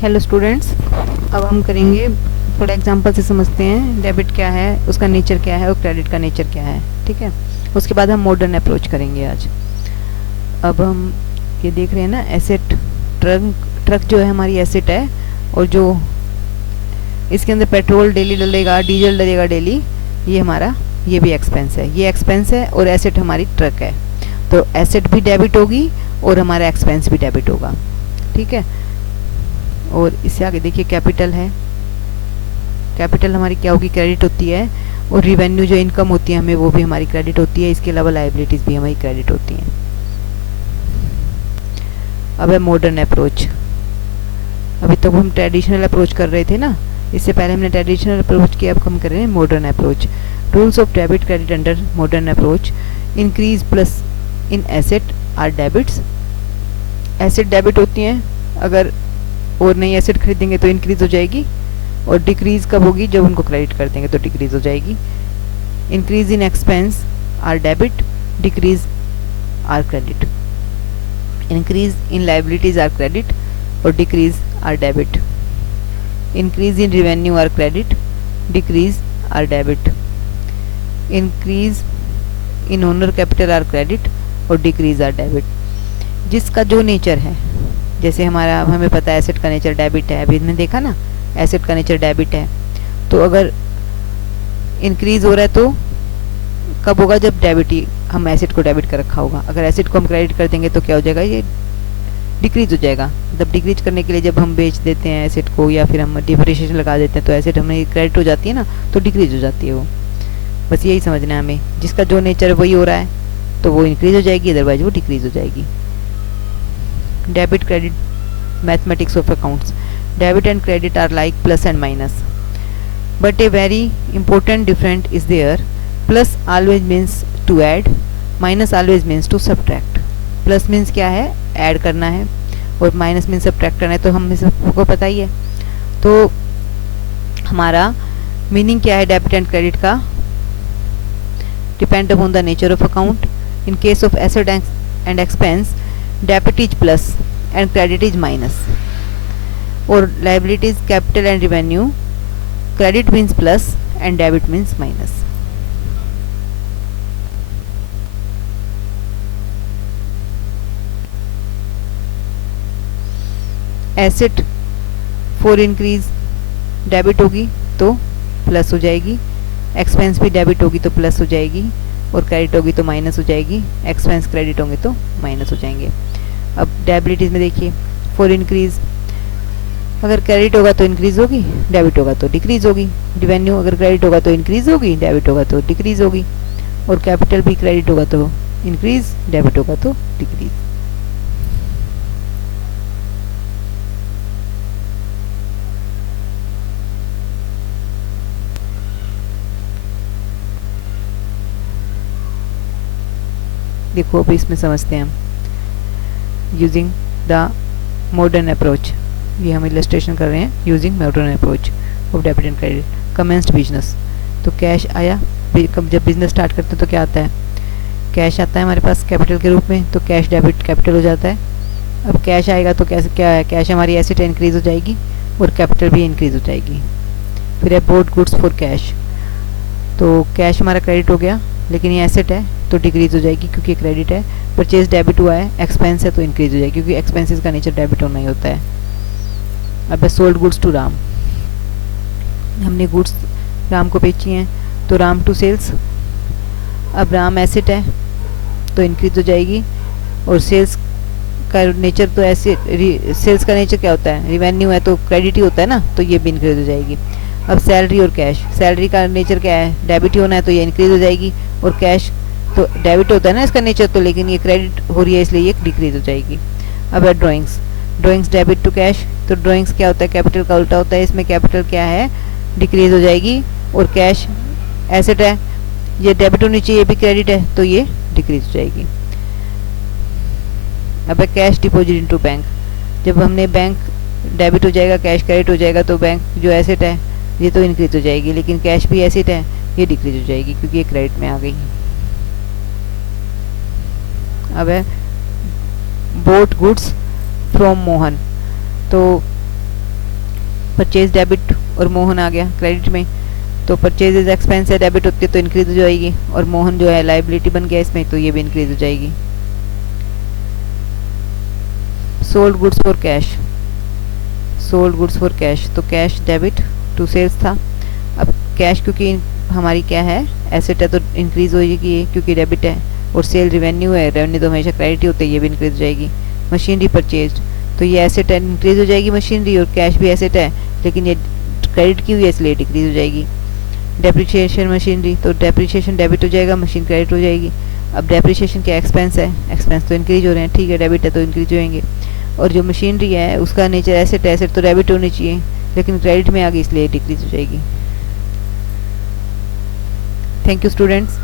Hello students, अब हम करेंगे थोड़ा एग्जांपल से समझते हैं डेबिट क्या है, उसका नेचर क्या है और क्रेडिट का नेचर क्या है। ठीक है, उसके बाद हम मॉडर्न अप्रोच करेंगे आज। अब हम ये देख रहे हैं ना, एसेट ट्रक जो है हमारी एसेट है, और जो इसके अंदर पेट्रोल डेली डलेगा, डीजल डलेगा डेली, ये भी एक्सपेंस है, ये एक्सपेंस है और एसेट हमारी ट्रक है। तो एसेट भी डेबिट होगी और हमारा एक्सपेंस भी डेबिट होगा। ठीक है, और इससे आगे देखिए कैपिटल है, कैपिटल हमारी क्या होगी, क्रेडिट होती है। और रिवेन्यू जो इनकम होती है हमें, वो भी हमारी क्रेडिट होती है। इसके अलावा लाइबिलिटीज़ भी हमारी क्रेडिट होती हैं। अब है मॉडर्न अप्रोच। अभी तक हम ट्रेडिशनल अप्रोच कर रहे थे ना, इससे पहले हमने ट्रेडिशनल अप्रोच किया, अब हम कर रहे हैं modern approach. Rules of debit credit under modern approach: increase plus in asset are debits. Asset debit होती हैं, अगर और नई एसेट खरीदेंगे तो इंक्रीज हो जाएगी, और डिक्रीज कब होगी, जब उनको क्रेडिट कर देंगे तो डिक्रीज हो जाएगी। Increase in expense are debit, decrease are credit. Increase in liabilities are credit और decrease are debit. Increase in revenue are credit, decrease are debit. Increase in owner capital are credit और decrease are debit. जिसका जो nature है, जैसे हमें पता है asset का नेचर डेबिट है, अभी हमने देखा ना एसेट का नेचर डेबिट है, तो अगर इंक्रीज हो रहा है तो कब होगा, जब डेबिट ही हम एसेट को डेबिट कर रखा होगा। अगर एसेट को हम क्रेडिट कर देंगे तो क्या हो जाएगा, ये डिक्रीज हो जाएगा। मतलब डिक्रीज करने के लिए जब हम बेच देते हैं एसेट को, या फिर हम डिप्रिसिएशन लगा देते हैं, तो एसेट हमें क्रेडिट हो जाती है ना, तो डिक्रीज हो जाती है वो। बस यही समझना है हमें, जिसका जो नेचर वही हो रहा है तो वो इंक्रीज हो जाएगी, अदरवाइज वो डिक्रीज हो जाएगी। Debit credit mathematics of accounts. Debit and credit are like plus and minus, but a very important difference is there. Plus always means to add, minus always means to subtract. Plus means क्या है, add करना है, और minus means subtract करना है, तो हम सबको पता ही है। तो हमारा मीनिंग क्या है डेबिट एंड क्रेडिट का, depend upon the nature of account. In case of asset and expense, debit is plus and credit is minus, और liabilities capital and revenue, credit means plus and debit means minus. Asset for increase debit होगी तो plus हो जाएगी, expense भी debit होगी तो plus हो जाएगी, और क्रेडिट होगी तो माइनस हो जाएगी, एक्सपेंस क्रेडिट होंगे तो माइनस हो जाएंगे। अब डेबिलिटीज़ में देखिए, फॉर इंक्रीज, अगर क्रेडिट होगा तो इंक्रीज होगी, डेबिट होगा तो डिक्रीज होगी। रिवेन्यू अगर क्रेडिट होगा तो इंक्रीज होगी, डेबिट होगा तो डिक्रीज होगी। और कैपिटल भी क्रेडिट होगा तो इंक्रीज, डेबिट होगा तो डिक्रीज। देखो अभी इसमें समझते हैं हम, यूजिंग द मॉडर्न अप्रोच। ये हम इलस्ट्रेशन कर रहे हैं, using modern approach of debit and credit. Commenced business, तो कैश आया, जब बिजनेस स्टार्ट करते हैं तो क्या आता है, कैश आता है हमारे पास कैपिटल के रूप में, तो कैश डेबिट कैपिटल हो जाता है। अब कैश आएगा तो कैसे क्या है, कैश हमारी एसेट इंक्रीज हो जाएगी और कैपिटल भी इंक्रीज हो जाएगी। फिर है बोट गुड्स फॉर कैश, तो कैश हमारा क्रेडिट हो गया, लेकिन ये एसेट है तो डिक्रीज हो जाएगी क्योंकि क्रेडिट है। परचेज डेबिट हुआ है, एक्सपेंस है तो इंक्रीज हो जाएगी क्योंकि एक्सपेंसेस का नेचर डेबिट होना ही होता है। अब सोल्ड गुड्स टू राम, हमने गुड्स राम को बेची हैं तो राम टू सेल्स। अब राम एसेट है तो इंक्रीज हो जाएगी, और सेल्स का नेचर तो ऐसे, सेल्स का नेचर क्या होता है, रिवेन्यू है तो क्रेडिट ही होता है ना, तो ये भी इंक्रीज हो जाएगी। अब सैलरी और कैश, सैलरी का नेचर क्या है, डेबिट ही होना है तो ये इंक्रीज हो जाएगी, और कैश तो डेबिट होता है ना इसका नेचर, तो लेकिन ये क्रेडिट हो रही है इसलिए ये डिक्रीज हो जाएगी। अब है drawings, drawings debit to cash, तो ड्राइंग्स क्या होता है, कैपिटल का उल्टा होता है, इसमें कैपिटल क्या है, डिक्रीज हो जाएगी, और कैश एसेट है, ये डेबिट होनी चाहिए, ये भी क्रेडिट है तो ये डिक्रीज हो जाएगी। अब है कैश डिपॉजिट इनटू बैंक, जब हमने बैंक डेबिट हो जाएगा, कैश क्रेडिट हो जाएगा, तो बैंक जो एसेट है ये तो इंक्रीज हो जाएगी, लेकिन कैश भी एसेट है, ये डिक्रीज हो जाएगी क्योंकि ये क्रेडिट में आ गई। अब है बोट गुड्स फ्रॉम मोहन, तो परचेज डेबिट और मोहन आ गया क्रेडिट में, तो परचेज एक्सपेंस है, डेबिट होती है तो इंक्रीज हो जाएगी, और मोहन जो है लाइबिलिटी बन गया इसमें, तो ये भी इंक्रीज हो जाएगी। Sold goods for cash, sold goods for cash, तो कैश डेबिट टू सेल्स था। अब कैश क्योंकि हमारी क्या है, एसेट है, तो इंक्रीज हो जाएगी क्योंकि डेबिट है, और सेल रेवेन्यू है, रेवेन्यू तो हमेशा क्रेडिट ही होता है, ये भी इंक्रीज हो जाएगी। मशीनरी परचेज, तो ये एसेट है, इंक्रीज हो जाएगी मशीनरी, और कैश भी एसेट है लेकिन ये क्रेडिट की हुई है इसलिए डिक्रीज हो जाएगी। डेप्रिसिएशन मशीनरी, तो डेप्रिसिएशन डेबिट हो जाएगा, मशीन क्रेडिट हो जाएगी। अब डेप्रिसिएशन क्या एक्सपेंस है, एक्सपेंस तो इंक्रीज हो रहे हैं, ठीक है, डेबिट है तो इंक्रीज होएंगे। और जो मशीनरी है उसका नेचर एसेट है, एसेट तो डेबिट होनी चाहिए लेकिन क्रेडिट में आ गई इसलिए डिक्रीज हो जाएगी। Thank you students.